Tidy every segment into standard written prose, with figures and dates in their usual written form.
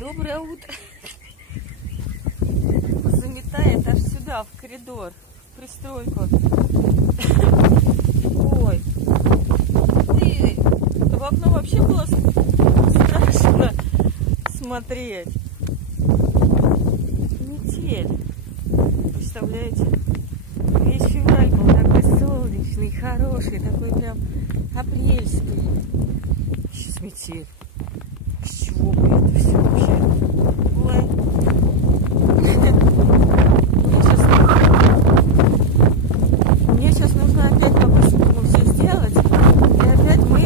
Доброе утро. Заметает аж сюда, в коридор, в пристройку. Ой. И в окно вообще было страшно смотреть. Метель. Представляете? Весь февраль был такой солнечный, хороший, такой прям апрельский. Сейчас метель. С чего бы это все вообще? Ой. Мне сейчас нужно опять по-быстрому все сделать. И опять мы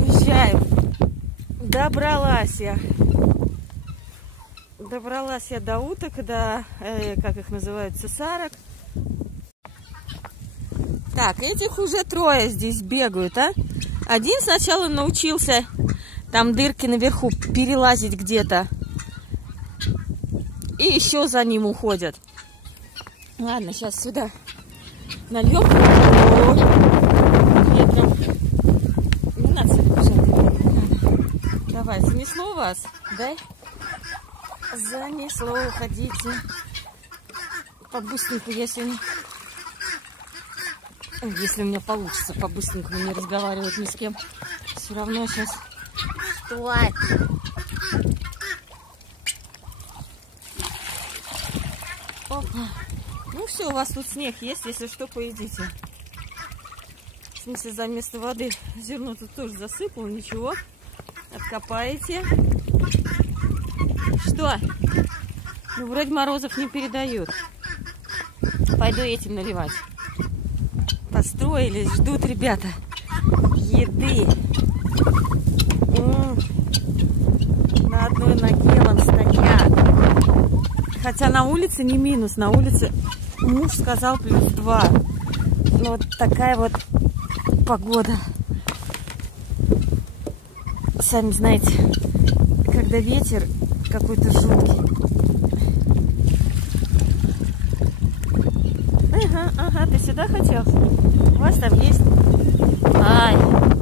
уезжаем. Добралась я до уток, до, как их называют, цесарок. Так, этих уже трое здесь бегают, а? Один сначала научился там дырки наверху перелазить где-то. И еще за ним уходят. Ладно, сейчас сюда нальем. Ветром. Не надо сюда бежать. Давай, занесло вас? Да? Занесло, уходите. По-быстреньку, если у меня получится по-быстреньку не разговаривать ни с кем. Все равно сейчас... Стой! Опа. Ну все, у вас тут снег есть, если что, поедите. В смысле, за место воды зерно тут тоже засыпало, ничего. Откопаете. Что? Ну, вроде морозов не передают. Пойду этим наливать. Построились, ждут ребята еды. На одной ноге вон стоят. Хотя на улице не минус, на улице муж сказал +2. Ну вот такая вот погода. Сами знаете, когда ветер какой-то жуткий. Ага, ты сюда хотел? У вас там есть. Ай-яй-яй.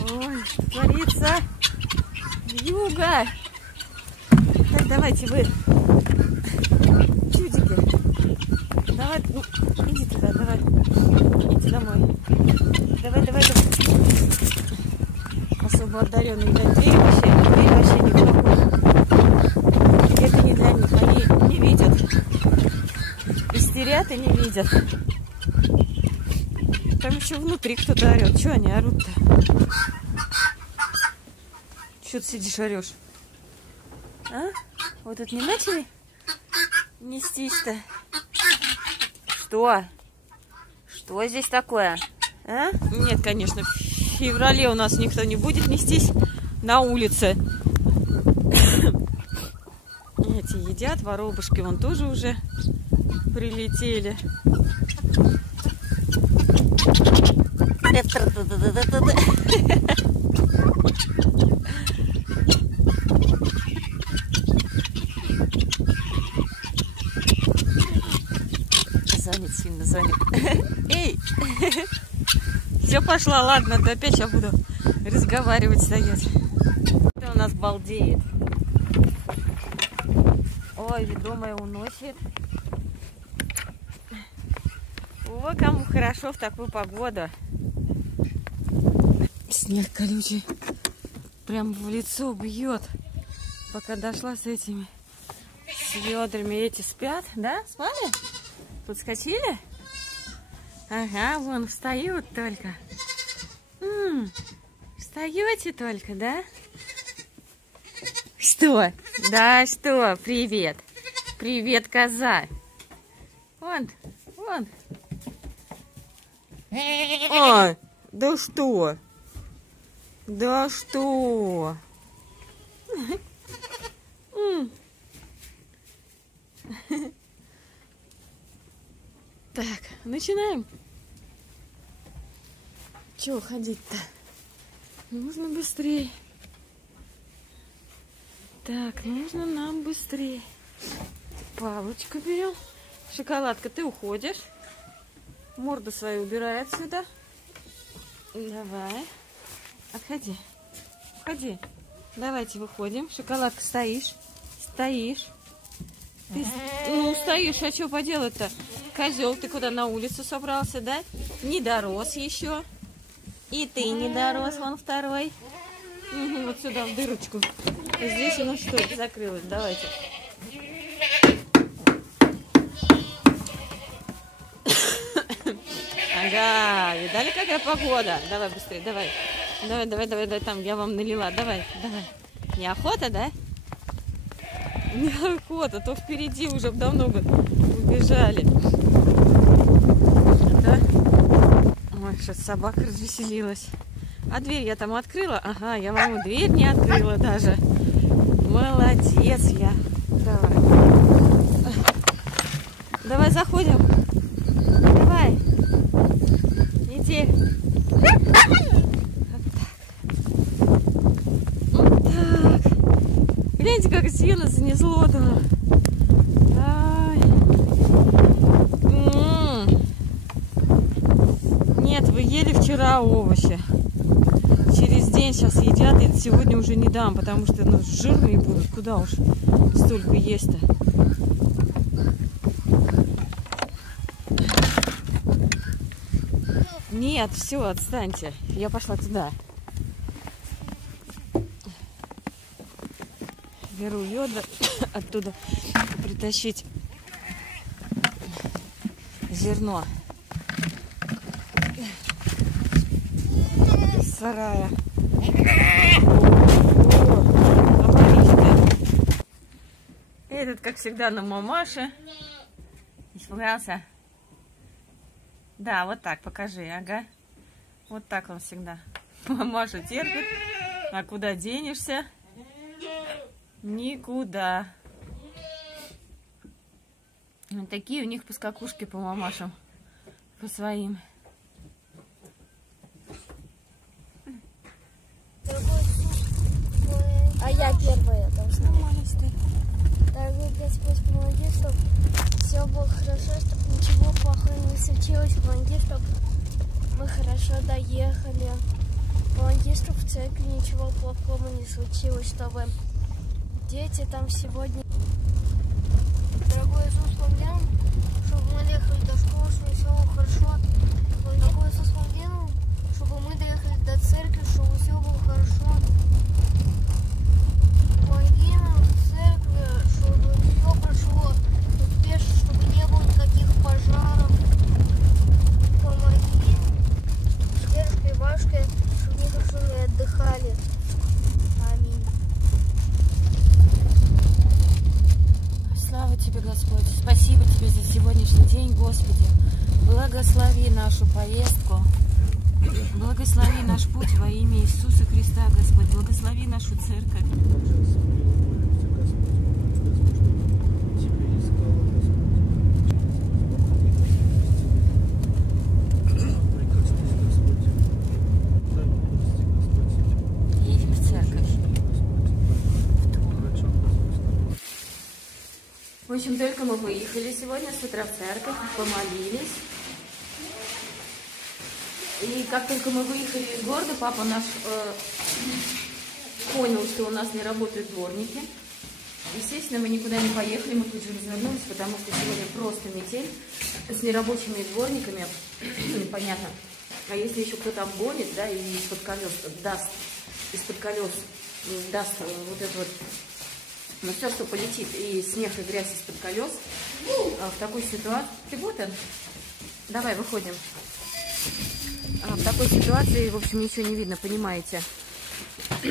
Ой, творится вьюга. Так, давайте вы, чудики. Давай, ну, иди туда, давай. Иди домой. Давай. Особо одаренный, да, дверь вообще не похожа. Это не для них, они не видят. Истерят и не видят. Там еще внутри кто-то орет. Чего они орут-то? Чего ты сидишь, орешь? А? Вот это не начали нестись-то? Что? Что здесь такое? А? Нет, конечно, в феврале у нас никто не будет нестись на улице. Эти едят, воробушки вон тоже уже прилетели. Сильно занят. Эй! Все, пошла, ладно, то опять я буду разговаривать, стоять. Это у нас балдеет. Ой, ведомая уносит. О, кому хорошо в такую погоду. Снег колючий прям в лицо бьет. Пока дошла с этими с ведрами. Эти спят, да? Спали? Подскочили? Ага, вон встают только. Встаете только, да? Что? Да, что? Привет. Привет, коза. Вон. Ой, да что? Да что? Так, начинаем. Чего ходить-то? Нужно быстрее. Так, нужно нам быстрее. Палочку берем. Шоколадка, ты уходишь. Морду свою убирай отсюда. Давай. Отходи. Уходи. Давайте выходим. Шоколадка, стоишь. Стоишь. Ты, ну, стоишь, а что поделать-то? Козел, ты куда, на улицу собрался, да? Не дорос еще. И ты не дорос, вон второй. Угу, вот сюда, в дырочку. Здесь у нас что закрылось? Давайте. Ага, видали, какая погода? Давай быстрее, давай. Давай, там я вам налила. Давай. Неохота, да? Неохота, то впереди уже давно бы убежали. Да? Ой, сейчас собака развеселилась. А дверь я там открыла? Ага, я маму дверь не открыла даже. Молодец я. Давай заходим. Давай. Иди. Вот так. Гляньте, как сено занесло-то. Нет, вы ели вчера овощи. Через день сейчас едят, и сегодня уже не дам, потому что ну, жирные будут. Куда уж столько есть-то? Нет, все, отстаньте. Я пошла туда. Беру ведра оттуда притащить зерно. Сарая. Этот, как всегда, на мамаше. Испугался? Да, вот так покажи, ага. Вот так он всегда. Мамаша терпит. А куда денешься? Никуда. Вот такие у них поскакушки по мамашам. По своим. А я первая должна. Дорогой Господь, помоги, чтобы все было хорошо, чтобы ничего плохого не случилось. Помоги, чтобы мы хорошо доехали. Помоги, чтобы в церкви ничего плохого не случилось, чтобы дети там сегодня... Дорогой Иисус, помоги нам, чтобы мы доехали до школы, чтобы все было хорошо. Дорогой Иисус, помоги нам, чтобы мы доехали до церкви, чтобы все было хорошо. Помоги нам в церкви, чтобы все прошло успешно, чтобы не было никаких пожаров. Помоги с дедушкой и бабушкой, чтобы они хорошо не отдыхали. Аминь. Слава тебе, Господь. Спасибо тебе за сегодняшний день, Господи. Благослови нашу поездку. Благослови наш путь во имя Иисуса Христа, Господь. Благослови нашу церковь. Едем в церковь. В общем, только мы выехали сегодня с утра в церковь, помолились. И как только мы выехали из города, папа наш понял, что у нас не работают дворники. Естественно, мы никуда не поехали, мы тут же развернулись, потому что сегодня просто метель с нерабочими дворниками. Непонятно. А если еще кто-то обгонит, да, и из-под колес даст, вот это вот, ну, все, что полетит, и снег, и грязь из-под колес, в такой ситуации... Вот он. Давай, выходим. В такой ситуации, в общем, ничего не видно, понимаете.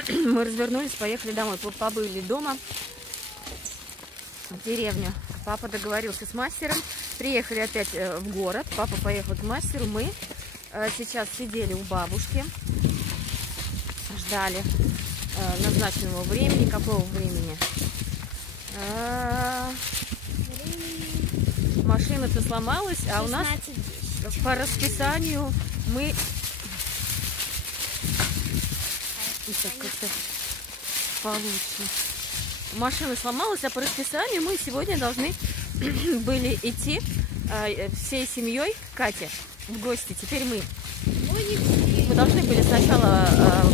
Мы развернулись, поехали домой. Побыли дома в деревню. Папа договорился с мастером. Приехали опять в город. Папа поехал к мастеру. Мы сейчас сидели у бабушки. Ждали назначенного времени. Какого времени? Машина-то сломалась, а у нас по расписанию мы... как-то получше. Машина сломалась, а по расписанию мы сегодня должны были идти всей семьей к Кате в гости. Теперь мы должны были сначала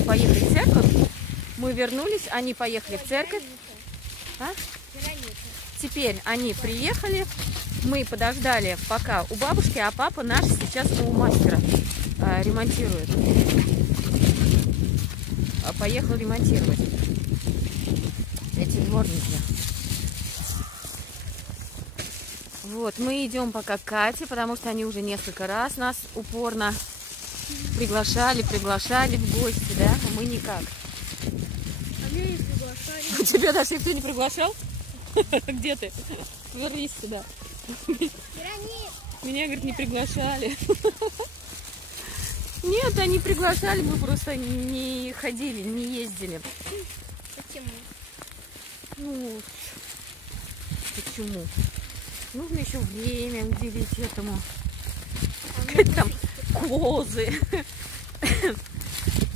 поехать в церковь. Мы вернулись, они поехали в церковь. А? Теперь они приехали. Мы подождали пока у бабушки, а папа наш сейчас у мастера ремонтирует. Поехал ремонтировать эти дворники. Вот, мы идем пока к Кате, потому что они уже несколько раз нас упорно приглашали в гости, да? А мы никак. А меня не приглашали. Тебя даже никто не приглашал? Где ты? Вернись сюда. Меня, говорит, не приглашали. Нет, они приглашали, мы просто не ходили, не ездили. Почему? Ну, почему? Нужно еще время уделить этому. Там козы.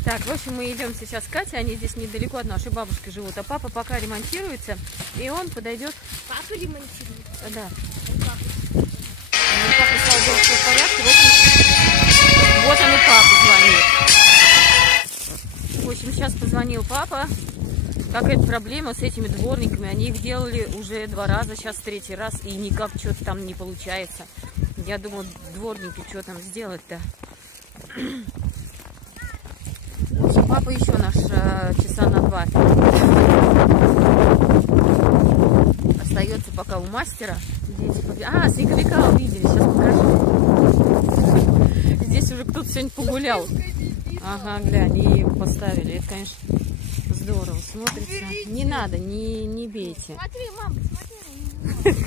Так, в общем, мы идем сейчас к Кате, они здесь недалеко от нашей бабушки живут, а папа пока ремонтируется, и он подойдет. Папа ремонтирует? Да. Папа, слава богу, все в порядке. Вот он и папа звонит. В общем, сейчас позвонил папа. Какая-то проблема с этими дворниками. Они их делали уже 2 раза, сейчас 3-й раз, и никак что-то там не получается. Я думаю, дворники что там сделать-то. В общем, папа еще наш часа на 2 остается пока у мастера. Снеговика увидели, сейчас покажу. Здесь уже кто-то сегодня погулял. Ага, глянь, и его поставили. Это, конечно, здорово смотрится. Не надо, не бейте. Смотри, мама, смотри.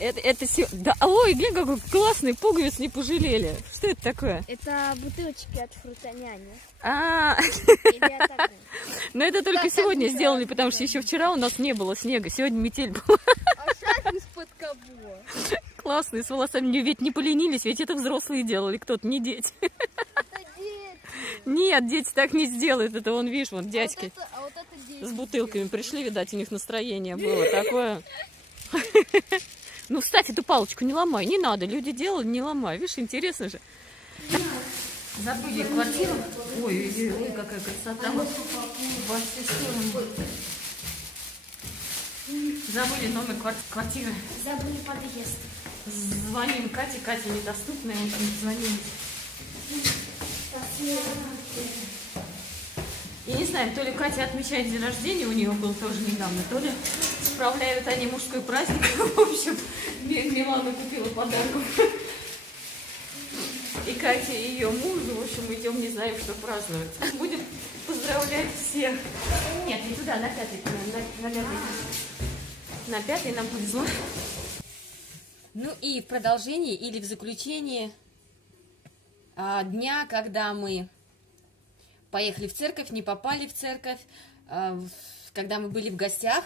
Это все. Да, ой, глянь, какой классный, пуговиц не пожалели. Что это такое? Это бутылочки от фрутоняни. Но это только сегодня сделали, потому что еще вчера у нас не было снега. Сегодня метель была. А шаг из-под кого? Классные, с волосами. Ведь не поленились, ведь это взрослые делали, кто-то, не дети. Это дети. Нет, дети так не сделают. Это вон, видишь, вот дядьки Вот это дети. с бутылками пришли, видать, у них настроение было такое. Ну, вставь эту палочку, не ломай, не надо. Люди делали, не ломай. Видишь, интересно же. Забыли квартиру. Ой, какая красота. Забыли номер квартиры. Забыли подъезд. Звоним Кате. Катя недоступная, в общем, звоним. Я не знаю, то ли Катя отмечает день рождения, у нее был тоже недавно, то ли справляют они мужской праздник. В общем, Милана купила подарок. И Катя, и ее мужу, в общем, идем, не знаем, что праздновать. Будем поздравлять всех. Нет, не туда, на 5-й. На 5-й нам повезло. Ну и в продолжении или в заключении дня, когда мы поехали в церковь, не попали в церковь, когда мы были в гостях.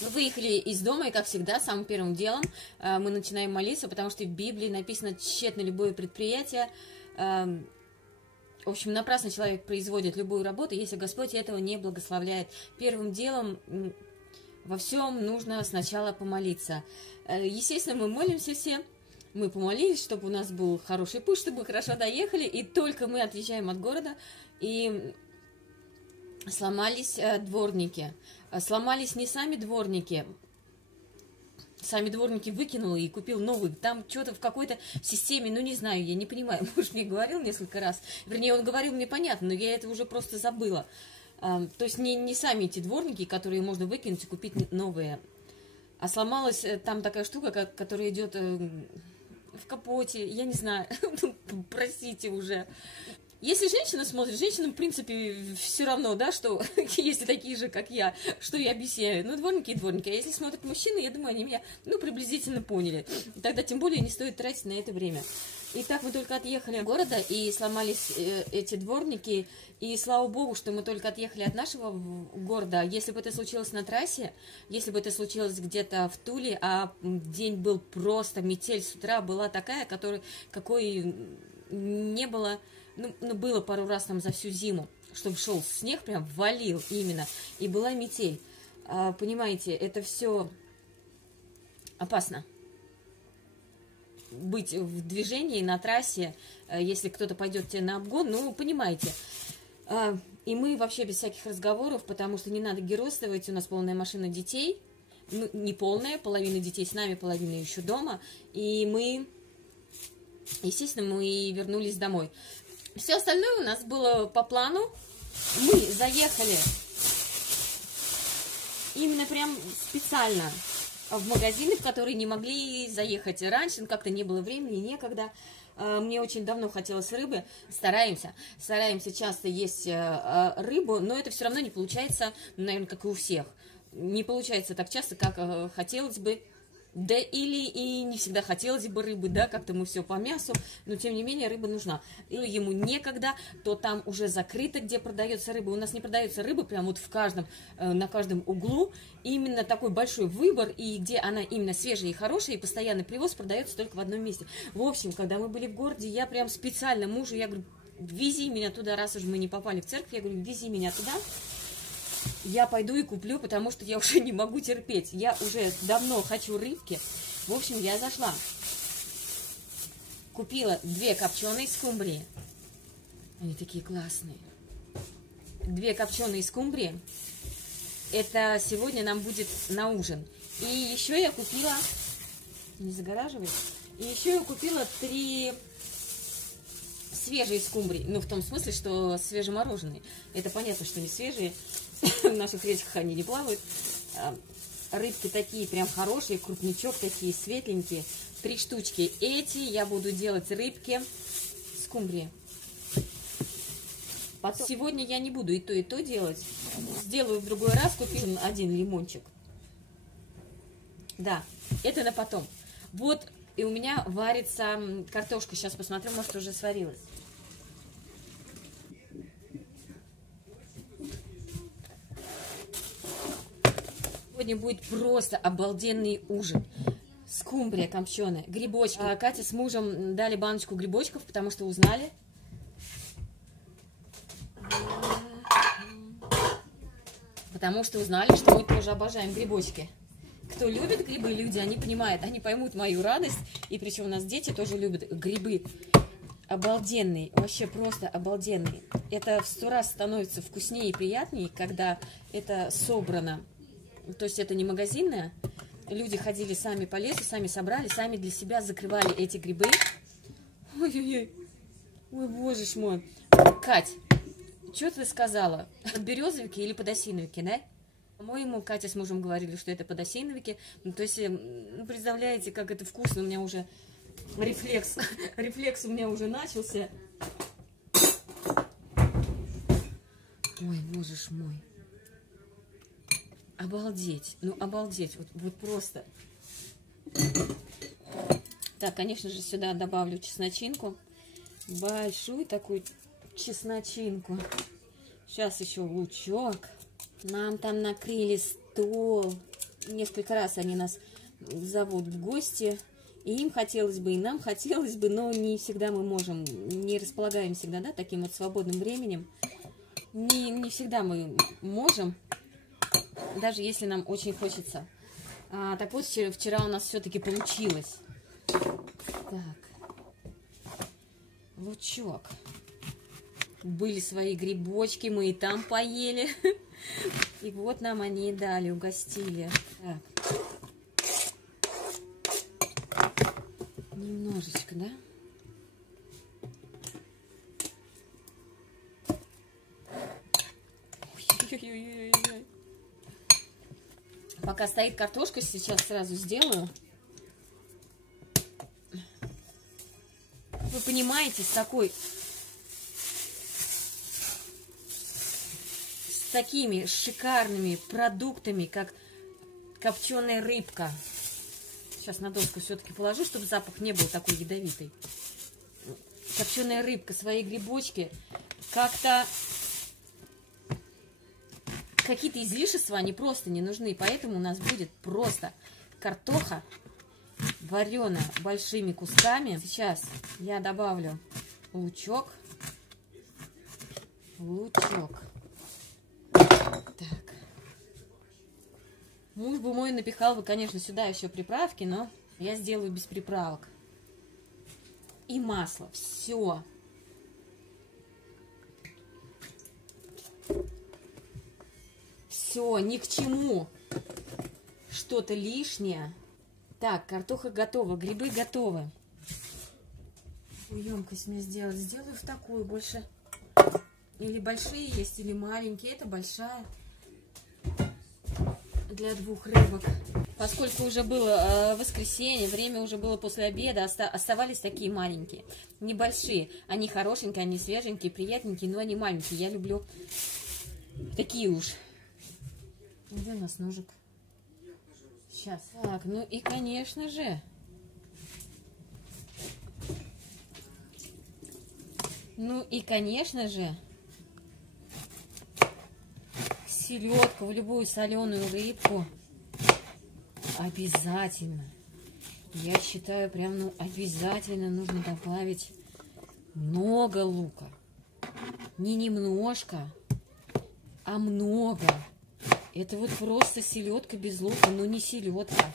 Мы выехали из дома, и, как всегда, самым первым делом мы начинаем молиться, потому что в Библии написано «тщетно любое предприятие». В общем, напрасно человек производит любую работу, если Господь этого не благословляет. Первым делом во всем нужно сначала помолиться. Естественно, мы молимся все. Мы помолились, чтобы у нас был хороший путь, чтобы мы хорошо доехали, и только мы отъезжаем от города, и сломались дворники. Сломались не сами дворники выкинул и купил новый. Там что-то в какой-то системе, ну не знаю, я не понимаю, муж мне говорил несколько раз, вернее, он говорил мне понятно, но я это уже просто забыла. То есть не сами эти дворники, которые можно выкинуть и купить новые, а сломалась там такая штука, которая идет в капоте, я не знаю, простите уже. Если женщина смотрит, женщинам, в принципе, все равно, да, что есть такие же, как я, что я объясняю. Ну, дворники и дворники. А если смотрят мужчины, я думаю, они меня, приблизительно поняли. И тогда тем более не стоит тратить на это время. Итак, мы только отъехали от города, и сломались эти дворники. И слава богу, что мы только отъехали от нашего города. Если бы это случилось на трассе, если бы это случилось где-то в Туле, а день был просто, метель с утра была такая, какой не было... Ну, было пару раз там за всю зиму, чтобы шел снег, прям валил именно, и была метель. Понимаете, это все опасно. быть в движении на трассе, если кто-то пойдет тебе на обгон, ну, понимаете. И мы вообще без всяких разговоров, потому что не надо геройствовать, у нас полная машина детей, ну, не полная, половина детей с нами, половина еще дома, и мы, естественно, мы вернулись домой. Все остальное у нас было по плану. Мы заехали именно прям специально в магазины, в которые не могли заехать раньше, как-то не было времени, некогда. Мне очень давно хотелось рыбы. Стараемся часто есть рыбу, но это все равно не получается, наверное, как и у всех. Не получается так часто, как хотелось бы. Да или и не всегда хотелось бы рыбы, да, как-то мы все по мясу, но тем не менее рыба нужна. Или ему некогда, то там уже закрыто, где продается рыба. У нас не продается рыба прям вот в каждом, на каждом углу. Именно такой большой выбор, и где она именно свежая и хорошая, и постоянный привоз продается только в одном месте. В общем, когда мы были в городе, я прям специально мужу, я говорю, вези меня туда, раз уж мы не попали в церковь, я говорю, вези меня туда. Я пойду и куплю, потому что я уже не могу терпеть. Я уже давно хочу рыбки. В общем, я зашла. Купила 2 копченые скумбрии. Они такие классные. 2 копченые скумбрии. Это сегодня нам будет на ужин. И еще я купила... Не загораживай. И еще я купила 3... свежие скумбрии. Ну, в том смысле, что свежемороженые. Это понятно, что не свежие. В наших речках они не плавают. Рыбки такие прям хорошие, крупничок такие светленькие. 3 штучки. Эти я буду делать рыбки скумбрии. Потом... Сегодня я не буду и то делать. Сделаю в другой раз, купим 1 лимончик. Да, это на потом. Вот и у меня варится картошка. Сейчас посмотрю, может уже сварилась. Сегодня будет просто обалденный ужин. Скумбрия копченая, грибочки. Катя с мужем дали баночку грибочков, потому что узнали. Потому что узнали, что мы тоже обожаем грибочки. Кто любит грибы, люди, они понимают, они поймут мою радость. И причем у нас дети тоже любят грибы. Обалденные, вообще просто обалденные. Это в 100 раз становится вкуснее и приятнее, когда это собрано. То есть это не магазинное. Люди ходили сами по лесу, сами собрали, сами для себя закрывали эти грибы. Ой-ой-ой. Ой, боже ж мой. Кать, что ты сказала? Березовики или подосиновики, да? По-моему, Катя с мужем говорили, что это подосиновики. Ну, то есть, представляете, как это вкусно. У меня уже рефлекс у меня уже начался. Ой, боже ж мой. Обалдеть, ну обалдеть, вот просто. Так, конечно же, сюда добавлю чесночинку. Большую такую чесночинку. Сейчас еще лучок. Нам там накрыли стол. Несколько раз они нас зовут в гости. И им хотелось бы, и нам хотелось бы, но не всегда мы можем, не располагаем всегда, да, таким вот свободным временем. Не всегда мы можем. Даже если нам очень хочется. Так вот, вчера у нас все-таки получилось. Так. Лучок. Были свои грибочки, мы и там поели. И вот нам они и дали, угостили. Так. Немножечко, да? Ой-ой-ой-ой-ой. Пока стоит картошка, сейчас сразу сделаю. Вы понимаете, с такими шикарными продуктами, как копченая рыбка. Сейчас на доску все-таки положу, чтобы запах не был такой ядовитый. Копченая рыбка, свои грибочки. Как-то... Какие-то излишества, они просто не нужны, поэтому у нас будет просто картоха вареная большими кусками. Сейчас я добавлю лучок. Так. Муж бы мой напихал бы, конечно, сюда еще приправки, но я сделаю без приправок. и масло. Все. Все, ни к чему что-то лишнее. Так, картоха готова, грибы готовы. Емкость мне сделать. Сделаю в такую больше. Или большие есть, или маленькие. Это большая. Для 2 рыбок. Поскольку уже было воскресенье, время уже было после обеда, оставались такие маленькие, небольшие. Они хорошенькие, они свеженькие, приятненькие, но они маленькие. Я люблю такие уж. Где у нас ножик? Сейчас. Так, ну и конечно же. Селедку, в любую соленую рыбку обязательно. Я считаю, прям, ну, обязательно нужно добавить много лука. Не немножко, а много. Это вот просто селедка без лука, но не селедка.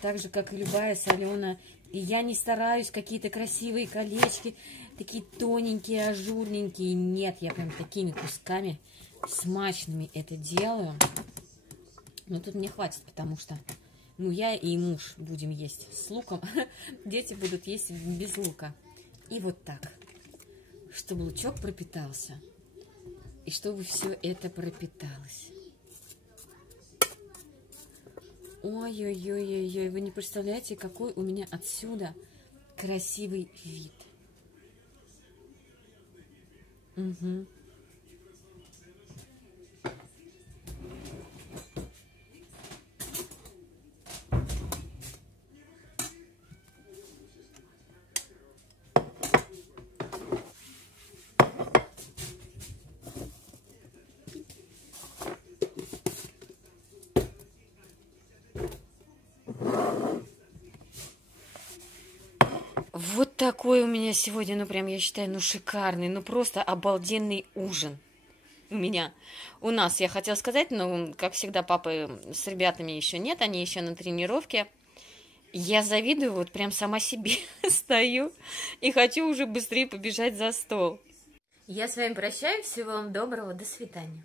Так же, как и любая соленая. И я не стараюсь какие-то красивые колечки, такие тоненькие, ажурненькие. Нет, я прям такими кусками смачными это делаю. Но тут мне хватит, потому что, ну, я и муж будем есть с луком. Дети будут есть без лука. И вот так, чтобы лучок пропитался. И чтобы все это пропиталось. Ой-ой-ой-ой-ой, вы не представляете, какой у меня отсюда красивый вид. Угу. Вот такой у меня сегодня, ну прям, я считаю, ну шикарный, ну просто обалденный ужин. У нас, я хотела сказать, но, как всегда, папы с ребятами еще нет, они еще на тренировке. Я завидую, вот прям сама себе стою и хочу уже быстрее побежать за стол. Я с вами прощаюсь, всего вам доброго, до свидания.